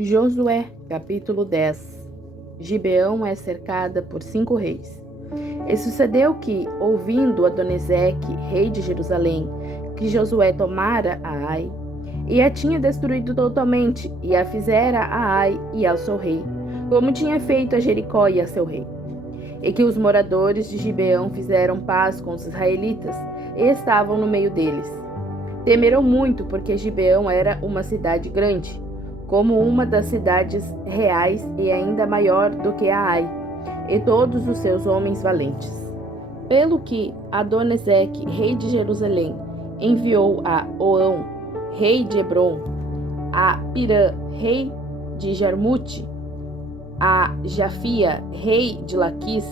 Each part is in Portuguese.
Josué, capítulo 10. Gibeão é cercada por 5 reis. E sucedeu que, ouvindo Adoniseque, rei de Jerusalém, que Josué tomara a Ai, e a tinha destruído totalmente, e a fizera a Ai e ao seu rei, como tinha feito a Jericó e a seu rei. E que os moradores de Gibeão fizeram paz com os israelitas, e estavam no meio deles. Temeram muito, porque Gibeão era uma cidade grande, como uma das cidades reais e ainda maior do que a Ai, e todos os seus homens valentes. Pelo que Adoniseque, rei de Jerusalém, enviou a Oão, rei de Hebron, a Pirã, rei de Jarmute, a Jafia, rei de Laquis,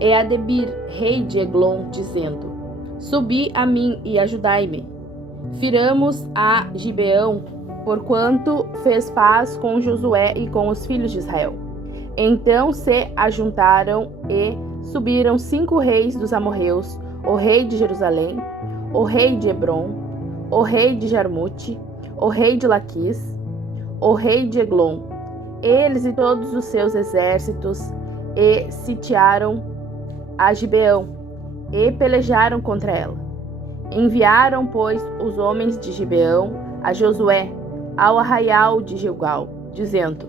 e a Debir, rei de Eglon, dizendo: Subi a mim e ajudai-me. Firamos a Gibeão, porquanto fez paz com Josué e com os filhos de Israel. Então se ajuntaram e subiram 5 reis dos amorreus, o rei de Jerusalém, o rei de Hebron, o rei de Jarmute, o rei de Laquis, o rei de Eglon, eles e todos os seus exércitos, e sitiaram a Gibeão, e pelejaram contra ela. Enviaram, pois, os homens de Gibeão a Josué, ao arraial de Gilgal, dizendo: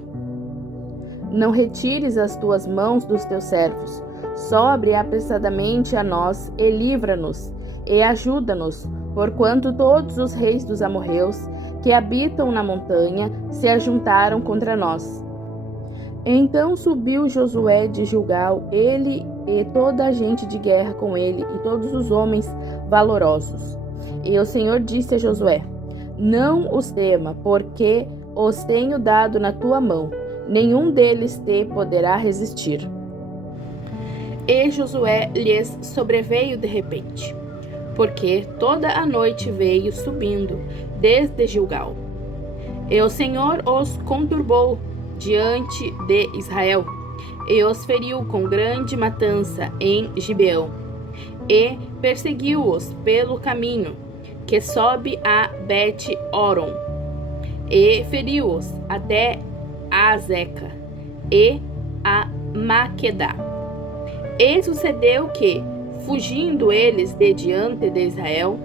Não retires as tuas mãos dos teus servos, sobre apressadamente a nós e livra-nos, e ajuda-nos, porquanto todos os reis dos amorreus que habitam na montanha se ajuntaram contra nós. Então subiu Josué de Gilgal, ele e toda a gente de guerra com ele, e todos os homens valorosos. E o Senhor disse a Josué: Não os tema, porque os tenho dado na tua mão, nenhum deles te poderá resistir. E Josué lhes sobreveio de repente, porque toda a noite veio subindo desde Gilgal. E o Senhor os conturbou diante de Israel, e os feriu com grande matança em Gibeão, e perseguiu-os pelo caminho que sobe a Bet-Oron, e feriu-os até a Azeca e a Maquedá. E sucedeu que, fugindo eles de diante de Israel,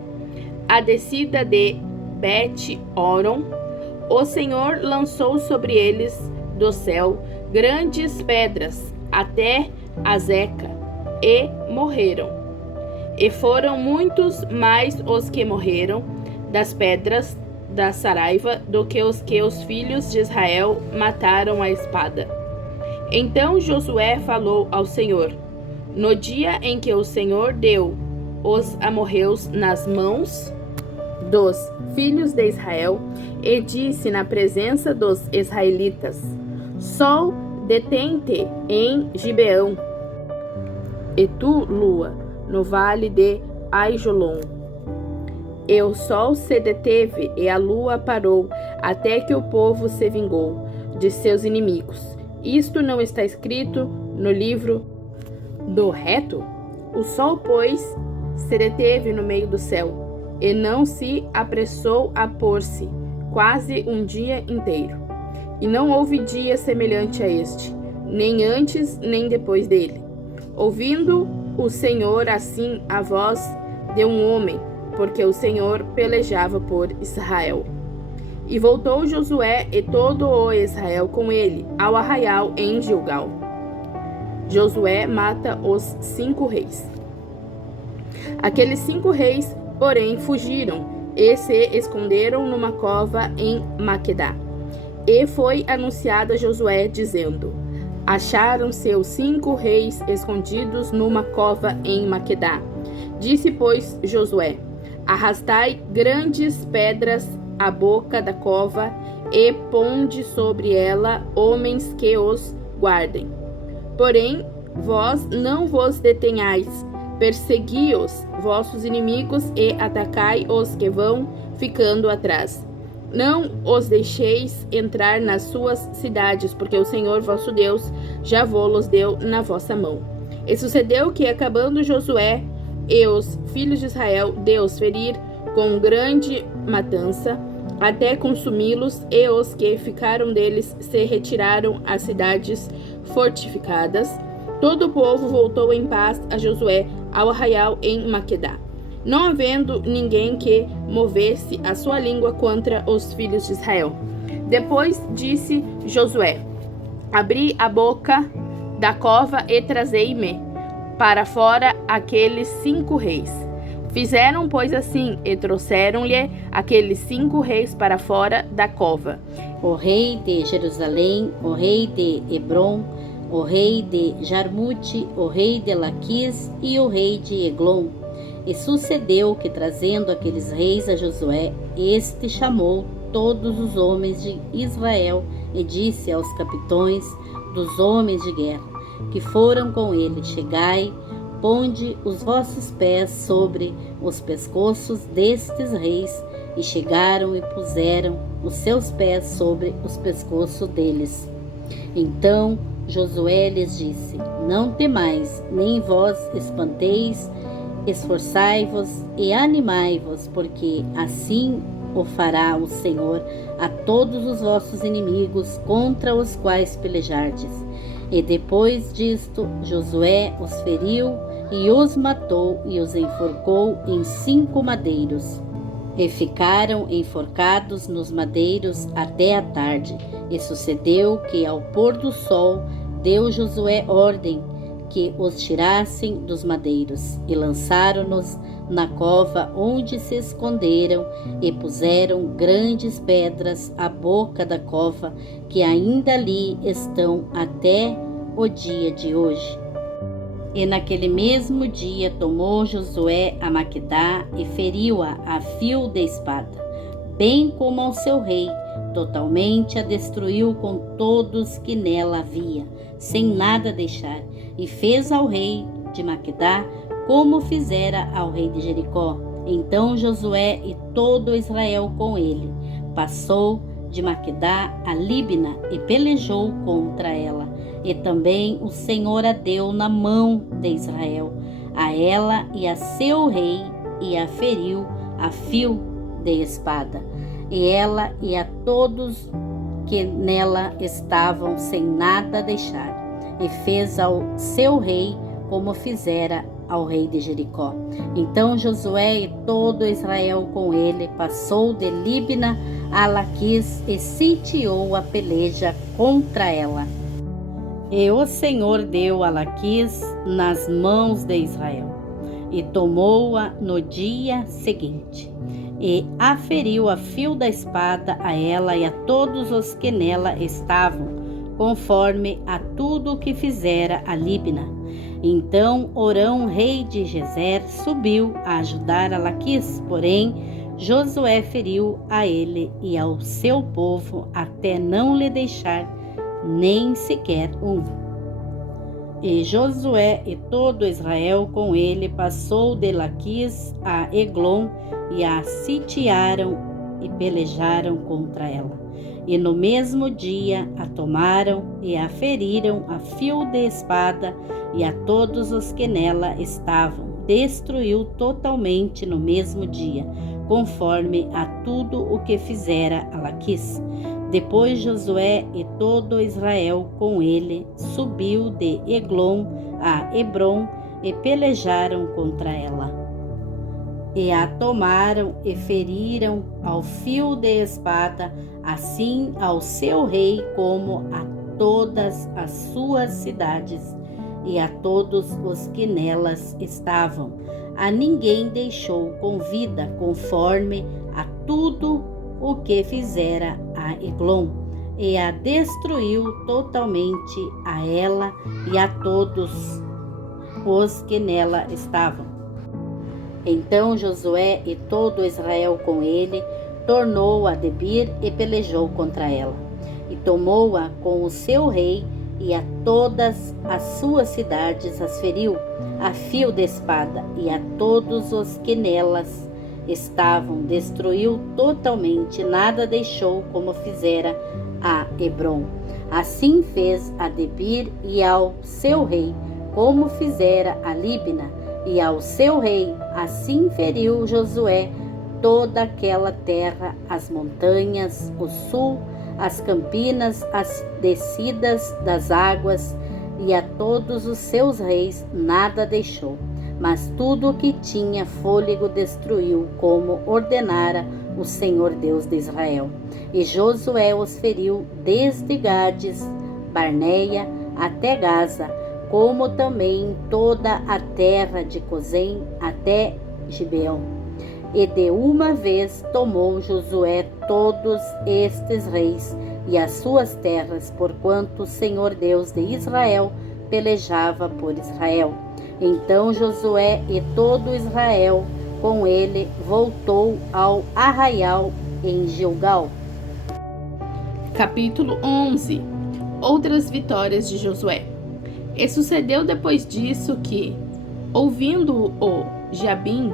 a descida de Bet-Oron, o Senhor lançou sobre eles do céu grandes pedras até Azeca, e morreram. E foram muitos mais os que morreram das pedras da saraiva do que os filhos de Israel mataram à espada. Então Josué falou ao Senhor, no dia em que o Senhor deu os amorreus nas mãos dos filhos de Israel, e disse na presença dos israelitas: Sol, detém-te em Gibeão, e tu, lua, no vale de Aijolon. E o sol se deteve e a lua parou, até que o povo se vingou de seus inimigos. Isto não está escrito no livro do reto? O sol, pois, se deteve no meio do céu, e não se apressou a pôr-se, quase um dia inteiro. E não houve dia semelhante a este, nem antes nem depois dele. Ouvindo o Senhor assim a voz de um homem, porque o Senhor pelejava por Israel. E voltou Josué e todo o Israel com ele ao arraial em Gilgal. Josué mata os 5 reis. Aqueles 5 reis, porém, fugiram e se esconderam numa cova em Maquedá. E foi anunciado a Josué, dizendo: Acharam-se os 5 reis escondidos numa cova em Maquedá. Disse, pois, Josué: Arrastai grandes pedras à boca da cova, e ponde sobre ela homens que os guardem. Porém, vós não vos detenhais, persegui-os, vossos inimigos, e atacai os que vão ficando atrás. Não os deixeis entrar nas suas cidades, porque o Senhor vosso Deus já vos deu na vossa mão. E sucedeu que, acabando Josué e os filhos de Israel de os ferir com grande matança, até consumi-los, e os que ficaram deles se retiraram às cidades fortificadas. Todo o povo voltou em paz a Josué ao arraial em Maquedá, não havendo ninguém que movesse a sua língua contra os filhos de Israel. Depois disse Josué: abri a boca da cova e trazei-me para fora aqueles 5 reis. Fizeram, pois, assim, e trouxeram-lhe aqueles 5 reis para fora da cova: o rei de Jerusalém, o rei de Hebron, o rei de Jarmute, o rei de Laquis e o rei de Eglon. E sucedeu que, trazendo aqueles reis a Josué, este chamou todos os homens de Israel e disse aos capitões dos homens de guerra que foram com ele: chegai, ponde os vossos pés sobre os pescoços destes reis. E chegaram e puseram os seus pés sobre os pescoços deles. Então Josué lhes disse: não temais, nem vós espanteis, esforçai-vos e animai-vos, porque assim o fará o Senhor a todos os vossos inimigos contra os quais pelejardes. E depois disto, Josué os feriu e os matou e os enforcou em 5 madeiros. E ficaram enforcados nos madeiros até a tarde. E sucedeu que, ao pôr do sol, deu Josué ordem que os tirassem dos madeiros, e lançaram-nos na cova onde se esconderam, e puseram grandes pedras à boca da cova, que ainda ali estão até o dia de hoje. E naquele mesmo dia tomou Josué a Maquedá e feriu-a a fio de espada, bem como ao seu rei, totalmente a destruiu com todos que nela havia, sem nada deixar, e fez ao rei de Maquedá como fizera ao rei de Jericó. Então Josué e todo Israel com ele passou de Maquedá a Líbina e pelejou contra ela. E também o Senhor a deu na mão de Israel, a ela e a seu rei, e a feriu a fio de espada, e ela e a todos que nela estavam, sem nada deixar. E fez ao seu rei como fizera ao rei de Jericó. Então Josué e todo Israel com ele passou de Líbina a Laquis e sitiou a peleja contra ela. E o Senhor deu a Laquis nas mãos de Israel, e tomou-a no dia seguinte, e a feriu a fio da espada a ela e a todos os que nela estavam, conforme a tudo o que fizera a Líbina. Então Orão, rei de Gezer, subiu a ajudar a Laquis, porém Josué feriu a ele e ao seu povo até não lhe deixar nem sequer um. E Josué e todo Israel com ele passou de Laquis a Eglon, e a sitiaram e pelejaram contra ela. E no mesmo dia a tomaram e a feriram a fio de espada, e a todos os que nela estavam destruiu totalmente no mesmo dia, conforme a tudo o que fizera a Laquis. Depois Josué e todo Israel com ele subiu de Eglon a Hebron e pelejaram contra ela. E a tomaram e feriram ao fio de espada, assim ao seu rei como a todas as suas cidades e a todos os que nelas estavam. A ninguém deixou com vida, conforme a tudo o que fizera a Eglon, e a destruiu totalmente a ela e a todos os que nela estavam. Então Josué e todo Israel com ele tornou a Debir e pelejou contra ela, e tomou-a com o seu rei e a todas as suas cidades as feriu a fio de espada, e a todos os que nelas estavam destruiu totalmente, nada deixou, como fizera a Hebron. Assim fez a Debir e ao seu rei, como fizera a Líbina e ao seu rei. Assim feriu Josué toda aquela terra, as montanhas, o sul, as campinas, as descidas das águas, e a todos os seus reis nada deixou, mas tudo o que tinha fôlego destruiu, como ordenara o Senhor Deus de Israel. E Josué os feriu desde Gades, Barneia até Gaza, como também toda a terra de Cozém até Gibeão. E de uma vez tomou Josué todos estes reis e as suas terras, porquanto o Senhor Deus de Israel pelejava por Israel. Então Josué e todo Israel com ele voltou ao arraial em Gilgal. Capítulo 11. Outras vitórias de Josué. E sucedeu depois disso que, ouvindo-o Jabim,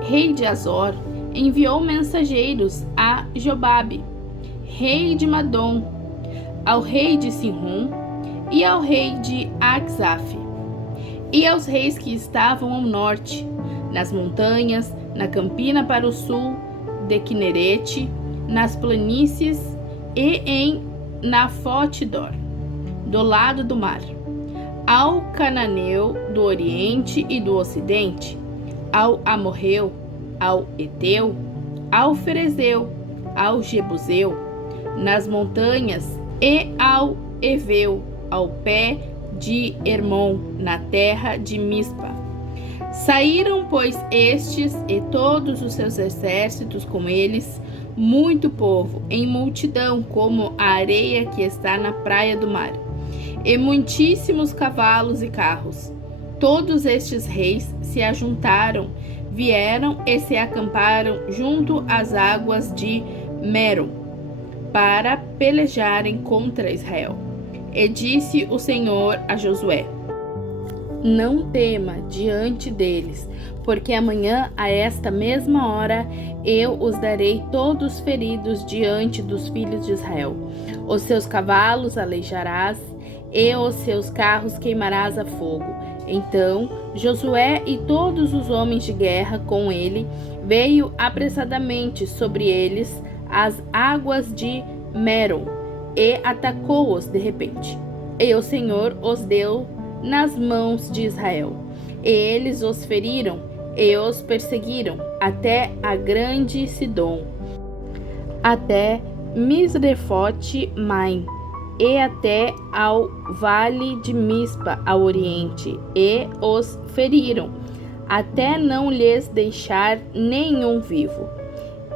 rei de Azor, enviou mensageiros a Jobabe, rei de Madom, ao rei de Sinrum e ao rei de Aczaf, e aos reis que estavam ao norte, nas montanhas, na campina para o sul de Quinerete, nas planícies e em Nafote-dor, do lado do mar, ao cananeu do oriente e do ocidente, ao amorreu, ao eteu, ao ferezeu, ao jebuseu, nas montanhas, e ao eveu, ao pé de Hermon, na terra de Mispa. Saíram, pois, estes e todos os seus exércitos com eles, muito povo, em multidão, como a areia que está na praia do mar, e muitíssimos cavalos e carros. Todos estes reis se ajuntaram, vieram e se acamparam junto às águas de Merom, para pelejarem contra Israel. E disse o Senhor a Josué: não tema diante deles, porque amanhã a esta mesma hora eu os darei todos feridos diante dos filhos de Israel. Os seus cavalos aleijarás e os seus carros queimarás a fogo. Então Josué e todos os homens de guerra com ele veio apressadamente sobre eles as águas de Merom e atacou-os de repente. E o Senhor os deu nas mãos de Israel. E eles os feriram e os perseguiram até a grande Sidom, até Misrefote-maim, e até ao vale de Mispa ao oriente, e os feriram, até não lhes deixar nenhum vivo.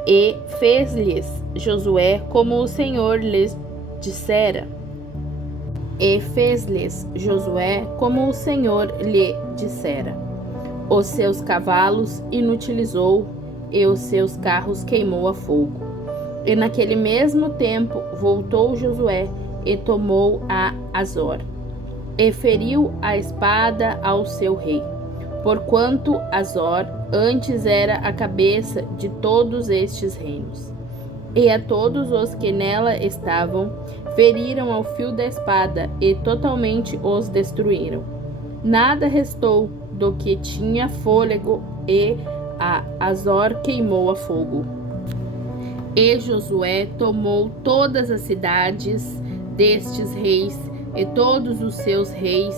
E fez-lhes Josué como o Senhor lhes dissera. E fez-lhes Josué como o Senhor lhe dissera. Os seus cavalos inutilizou, e os seus carros queimou a fogo. E naquele mesmo tempo voltou Josué e tomou a Azor, e feriu a espada ao seu rei, porquanto Azor antes era a cabeça de todos estes reinos. E a todos os que nela estavam feriram ao fio da espada e totalmente os destruíram. Nada restou do que tinha fôlego, e a Azor queimou a fogo. E Josué tomou todas as cidades destes reis e todos os seus reis,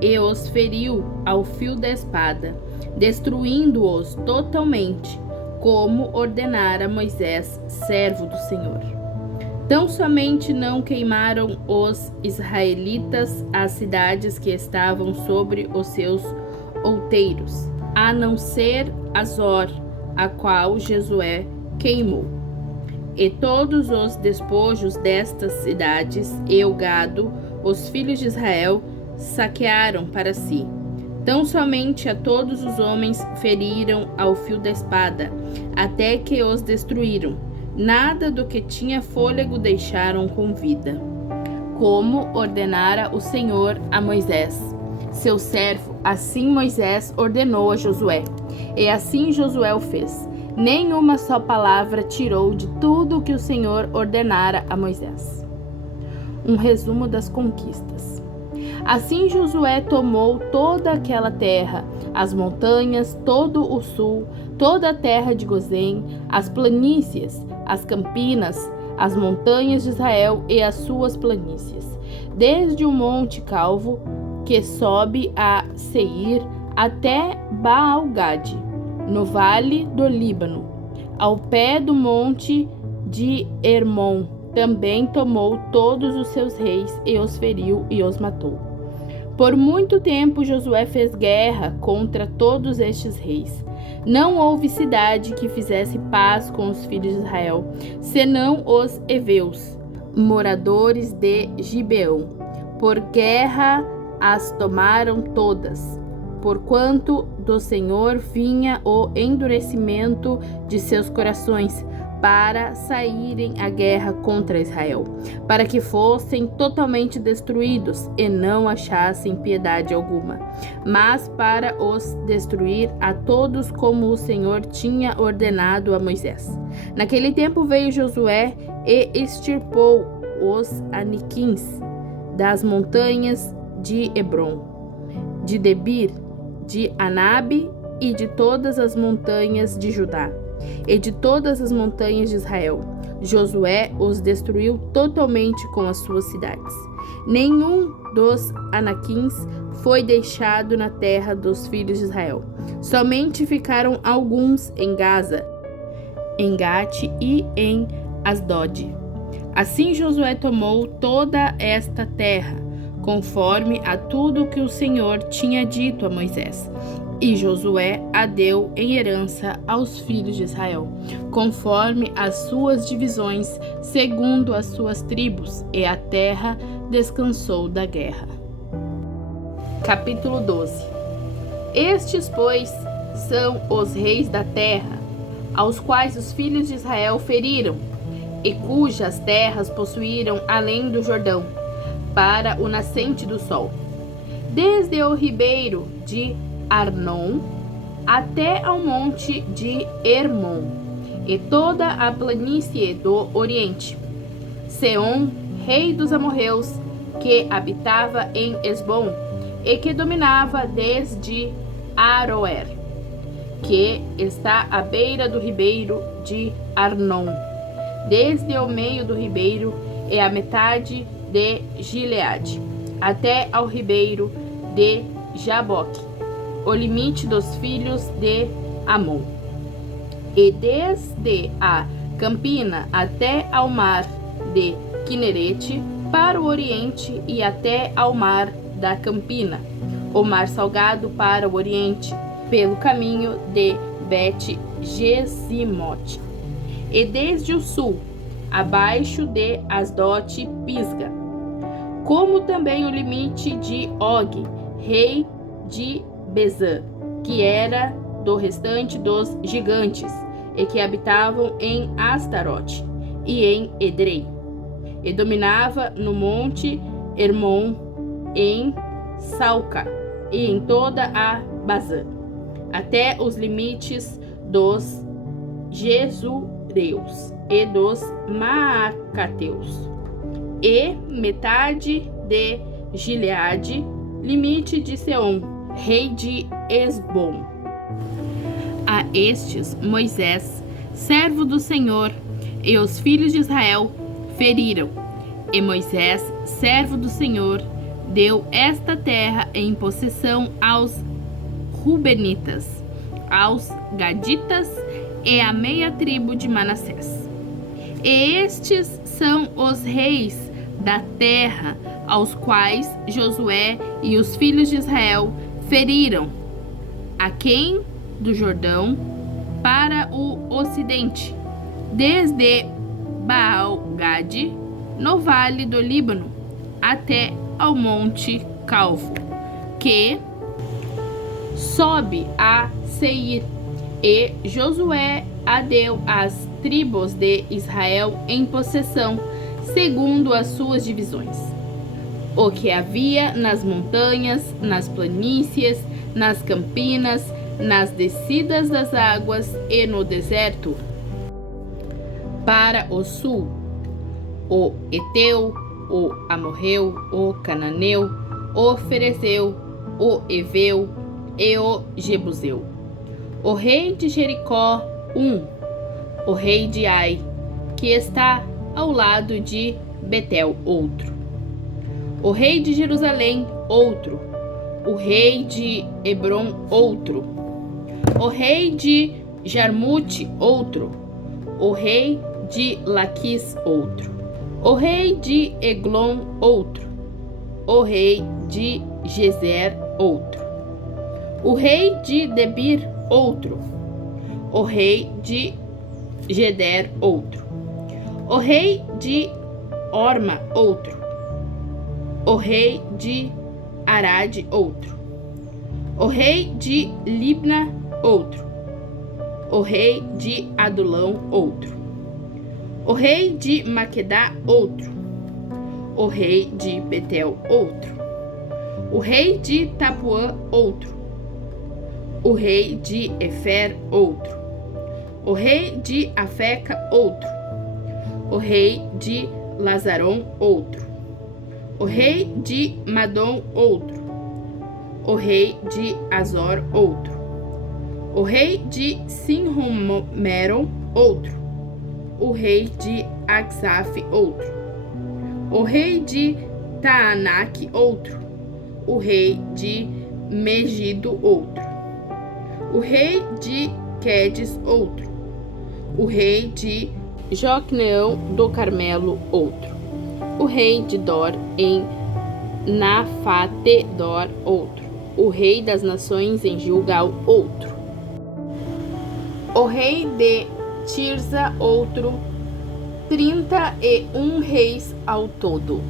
e os feriu ao fio da espada, destruindo-os totalmente, como ordenara Moisés, servo do Senhor. Tão somente não queimaram os israelitas as cidades que estavam sobre os seus outeiros, a não ser Azor, a qual Josué queimou. E todos os despojos destas cidades e o gado, os filhos de Israel saquearam para si. Tão somente a todos os homens feriram ao fio da espada, até que os destruíram. Nada do que tinha fôlego deixaram com vida, como ordenara o Senhor a Moisés, seu servo. Assim Moisés ordenou a Josué, e assim Josué o fez. Nenhuma só palavra tirou de tudo o que o Senhor ordenara a Moisés. Um resumo das conquistas. Assim Josué tomou toda aquela terra, as montanhas, todo o sul, toda a terra de Gozém, as planícies, as campinas, as montanhas de Israel e as suas planícies, desde o monte Calvo, que sobe a Seir, até Baal-Gade, no vale do Líbano, ao pé do monte de Hermon. Também tomou todos os seus reis e os feriu e os matou. Por muito tempo Josué fez guerra contra todos estes reis. Não houve cidade que fizesse paz com os filhos de Israel, senão os heveus, moradores de Gibeão. Por guerra as tomaram todas, porquanto do Senhor vinha o endurecimento de seus corações, para saírem à guerra contra Israel, para que fossem totalmente destruídos e não achassem piedade alguma, mas para os destruir a todos, como o Senhor tinha ordenado a Moisés. Naquele tempo veio Josué e extirpou os aniquins das montanhas de Hebron, de Debir, de Anabe e de todas as montanhas de Judá e de todas as montanhas de Israel. Josué os destruiu totalmente com as suas cidades. Nenhum dos anaquins foi deixado na terra dos filhos de Israel. Somente ficaram alguns em Gaza, em Gate e em Asdod. Assim Josué tomou toda esta terra, conforme a tudo que o Senhor tinha dito a Moisés. E Josué a deu em herança aos filhos de Israel, conforme as suas divisões, segundo as suas tribos, e a terra descansou da guerra. Capítulo 12. Estes, pois, são os reis da terra, aos quais os filhos de Israel feriram, e cujas terras possuíram além do Jordão, para o nascente do sol, desde o ribeiro de Arnon até ao monte de Hermon e toda a planície do Oriente. Seom, rei dos amorreus, que habitava em Esbom e que dominava desde Aroer, que está à beira do ribeiro de Arnon, desde o meio do ribeiro e a metade de Gileade, até ao ribeiro de Jaboque, o limite dos filhos de Amon, e desde a Campina até ao mar de Quinerete, para o oriente, e até ao mar da Campina, o mar salgado para o oriente, pelo caminho de Bet-Gesimote, e desde o sul, abaixo de Asdote Pisga, como também o limite de Og, rei de Bezã, que era do restante dos gigantes, e que habitavam em Astarote e em Edrei, e dominava no monte Hermon, em Salca e em toda a Bazã, até os limites dos Jesureus e dos Maacateus, e metade de Gileade, limite de Seom, rei de Esbom. A estes Moisés, servo do Senhor, e os filhos de Israel feriram. E Moisés, servo do Senhor, deu esta terra em possessão aos Rubenitas, aos Gaditas e à meia tribo de Manassés. E estes são os reis da terra aos quais Josué e os filhos de Israel feriram, aquém do Jordão, para o ocidente, desde Baal-Gade, no vale do Líbano, até ao monte Calvo, que sobe a Seir. E Josué a deu às tribos de Israel em possessão, segundo as suas divisões, o que havia nas montanhas, nas planícies, nas campinas, nas descidas das águas e no deserto. Para o sul, o Eteu, o Amorreu, o Cananeu, o Ferezeu, o Eveu e o Jebuseu, o rei de Jericó, o rei de Ai, que está ao lado de Betel, outro, o rei de Jerusalém, outro, o rei de Hebron, outro, o rei de Jarmute, outro, o rei de Laquis, outro, o rei de Eglon, outro, o rei de Gezer, outro, o rei de Debir, outro, o rei de Geder, outro, o rei de Orma, outro, o rei de Arade, outro, o rei de Libna, outro, o rei de Adulão, outro, o rei de Maquedá, outro, o rei de Betel, outro, o rei de Tapuã, outro, o rei de Efer, outro, o rei de Afeca, outro, o rei de Lazaron, outro, o rei de Madom, outro, o rei de Azor, outro, o rei de Sinhomeron, outro, o rei de Aksaf, outro, o rei de Taanac, outro, o rei de Megido, outro, o rei de Quedes, outro, o rei de Jocneão do Carmelo, outro, o rei de Dor em Nafatedor, outro, o rei das nações em Gilgal, outro, o rei de Tirza, outro, 31 reis ao todo.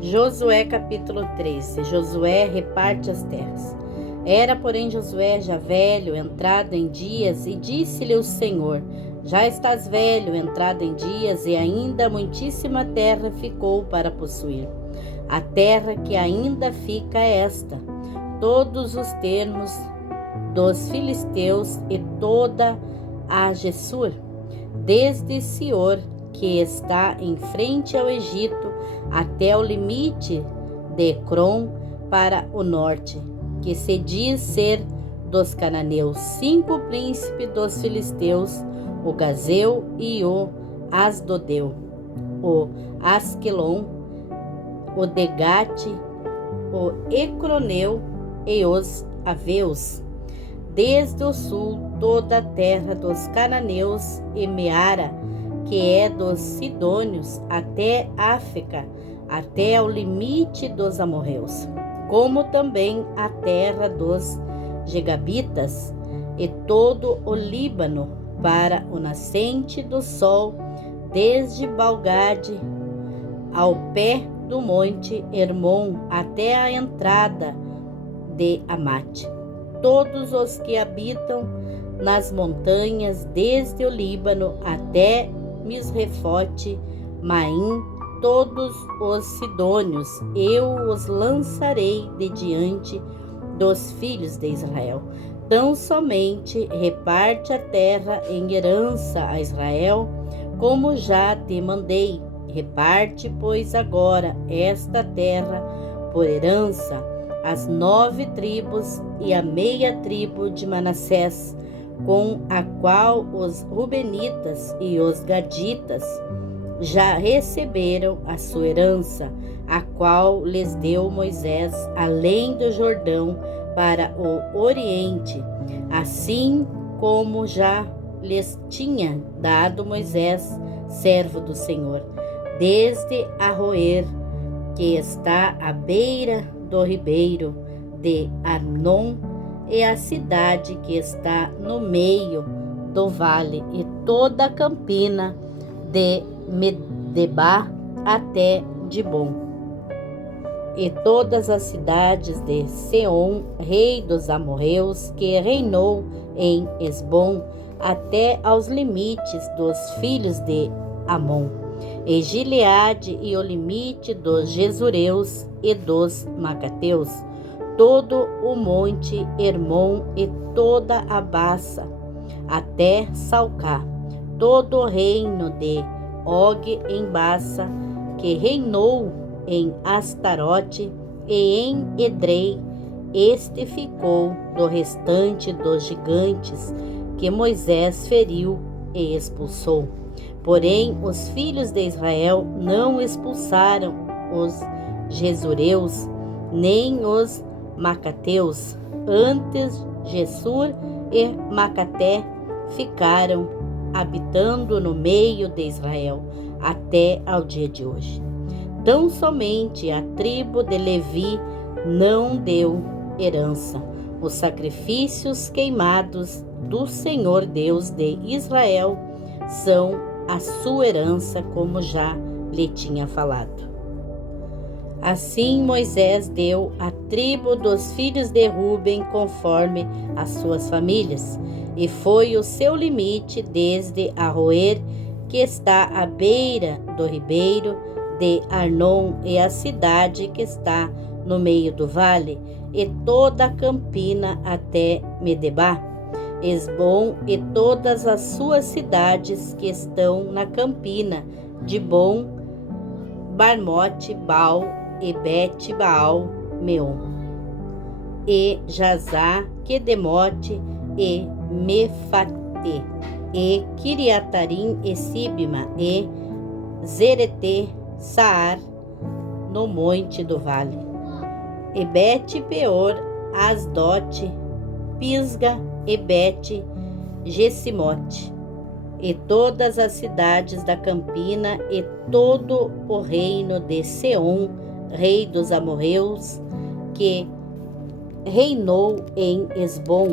Josué capítulo 13. Josué reparte as terras. Era, porém, Josué já velho, entrado em dias, e disse-lhe o Senhor: já estás velho, entrado em dias, e ainda muitíssima terra ficou para possuir. A terra que ainda fica é esta: todos os termos dos filisteus e toda a Gessur, desde Sior, que está em frente ao Egito, até o limite de Ecrom para o norte, que se diz ser dos cananeus, 5 príncipes dos filisteus, o Gazeu e o Asdodeu, o Asquelon, o Degate, o Ecroneu e os Aveus. Desde o sul, toda a terra dos cananeus e Meara, que é dos sidônios, até Áfeca, até ao limite dos amorreus, como também a terra dos Jegabitas e todo o Líbano, para o nascente do sol, desde Balgade ao pé do monte Hermon, até a entrada de Amate. Todos os que habitam nas montanhas, desde o Líbano até Misrefote, Maim, todos os sidônios, eu os lançarei de diante dos filhos de Israel. Tão somente reparte a terra em herança a Israel, como já te mandei. Reparte, pois, agora esta terra por herança as 9 tribos e a meia tribo de Manassés, com a qual os Rubenitas e os Gaditas já receberam a sua herança, a qual lhes deu Moisés além do Jordão para o oriente, assim como já lhes tinha dado Moisés, servo do Senhor, desde Aroer, que está à beira do ribeiro de Arnon, e a cidade que está no meio do vale, e toda a campina de Medeba até Dibon, e todas as cidades de Seom, rei dos amorreus, que reinou em Esbom, até aos limites dos filhos de Amon, e Gileade e o limite dos Jesureus e dos Macateus, todo o monte Hermon e toda a Bassa, até Salcá, todo o reino de Og em Bassa, que reinou em Astarote e em Edrei, este ficou do restante dos gigantes que Moisés feriu e expulsou. Porém, os filhos de Israel não expulsaram os Gesureus, nem os Macateus. Antes, Gessur e Macaté ficaram habitando no meio de Israel, até ao dia de hoje. Tão somente a tribo de Levi não deu herança. Os sacrifícios queimados do Senhor Deus de Israel são a sua herança, como já lhe tinha falado. Assim Moisés deu a tribo dos filhos de Ruben conforme as suas famílias, e foi o seu limite desde Aroer, que está à beira do ribeiro de Arnon, e a cidade que está no meio do vale, e toda a campina até Medebá, Esbom e todas as suas cidades que estão na campina, Dibon, Barmote, Baal e Bet-Baal Meon, e Jazá, Quedemote e Mefate, e Kiriatarim e Sibma, e Zerete, Saar, no monte do vale, e Bet-Peor, Asdote, Pisga e Bet-Gesimote, e todas as cidades da campina, e todo o reino de Seom, rei dos amorreus, que reinou em Esbom,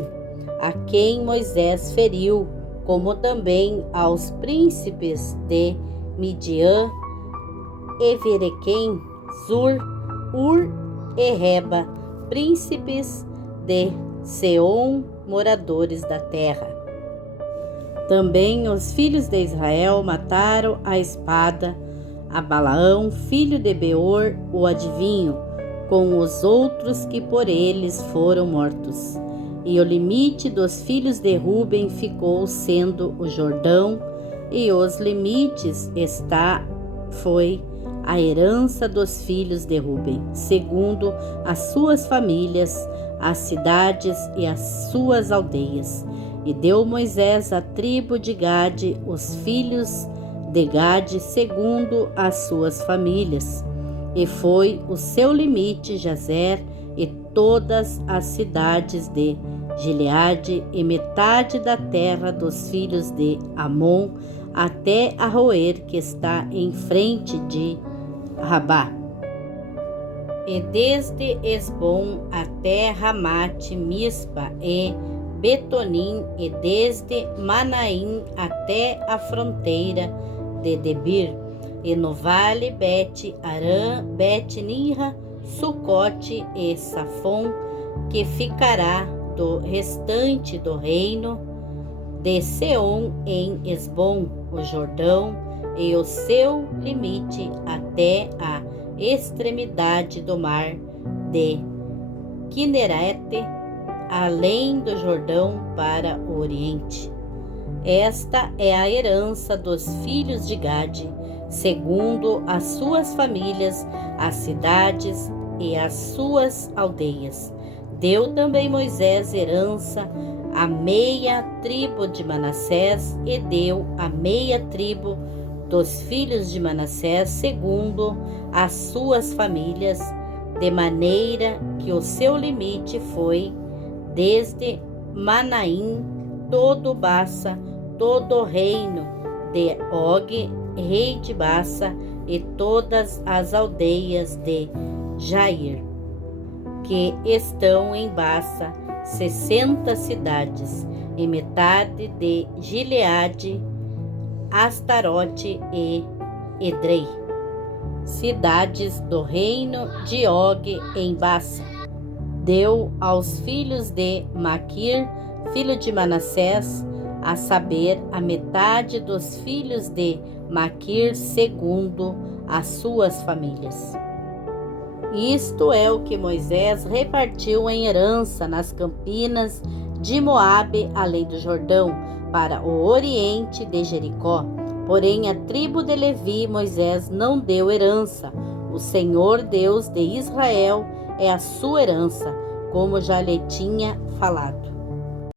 a quem Moisés feriu, como também aos príncipes de Midian, Everequém, Zur, Ur e Reba, príncipes de Seom, moradores da terra. Também os filhos de Israel mataram a espada a Balaão, filho de Beor, o adivinho, com os outros que por eles foram mortos. E o limite dos filhos de Ruben ficou sendo o Jordão, e os limites foi a herança dos filhos de Ruben, segundo as suas famílias, as cidades e as suas aldeias. E deu Moisés à tribo de Gade os filhos de Gade segundo as suas famílias. E foi o seu limite Jazer e todas as cidades de Gileade e metade da terra dos filhos de Amon até Aroer, que está em frente de Rabá. E desde Esbom até Ramate, Mispa e Betonim, e desde Manaim até a fronteira de Debir, e no vale Bet-Arã, Bet-Nira, Sucote e Safon, que ficará do restante do reino de Seom em Esbom, o Jordão, e o seu limite até a extremidade do mar de Quinerete, além do Jordão para o oriente. Esta é a herança dos filhos de Gade, segundo as suas famílias, as cidades e as suas aldeias. Deu também Moisés herança à meia tribo de Manassés, e deu a meia tribo dos filhos de Manassés, segundo as suas famílias, de maneira que o seu limite foi desde Manaim, todo Bassa, todo o reino de Og, rei de Bassa, e todas as aldeias de Jair, que estão em Bassa, 60 cidades, e metade de Gileade, Astarote e Edrei, cidades do reino de Og em Bassa. Deu aos filhos de Maquir, filho de Manassés, a saber, a metade dos filhos de Maquir segundo as suas famílias. Isto é o que Moisés repartiu em herança nas campinas de Moabe, além do Jordão, para o oriente de Jericó. Porém, a tribo de Levi Moisés não deu herança. O Senhor Deus de Israel é a sua herança, como já lhe tinha falado.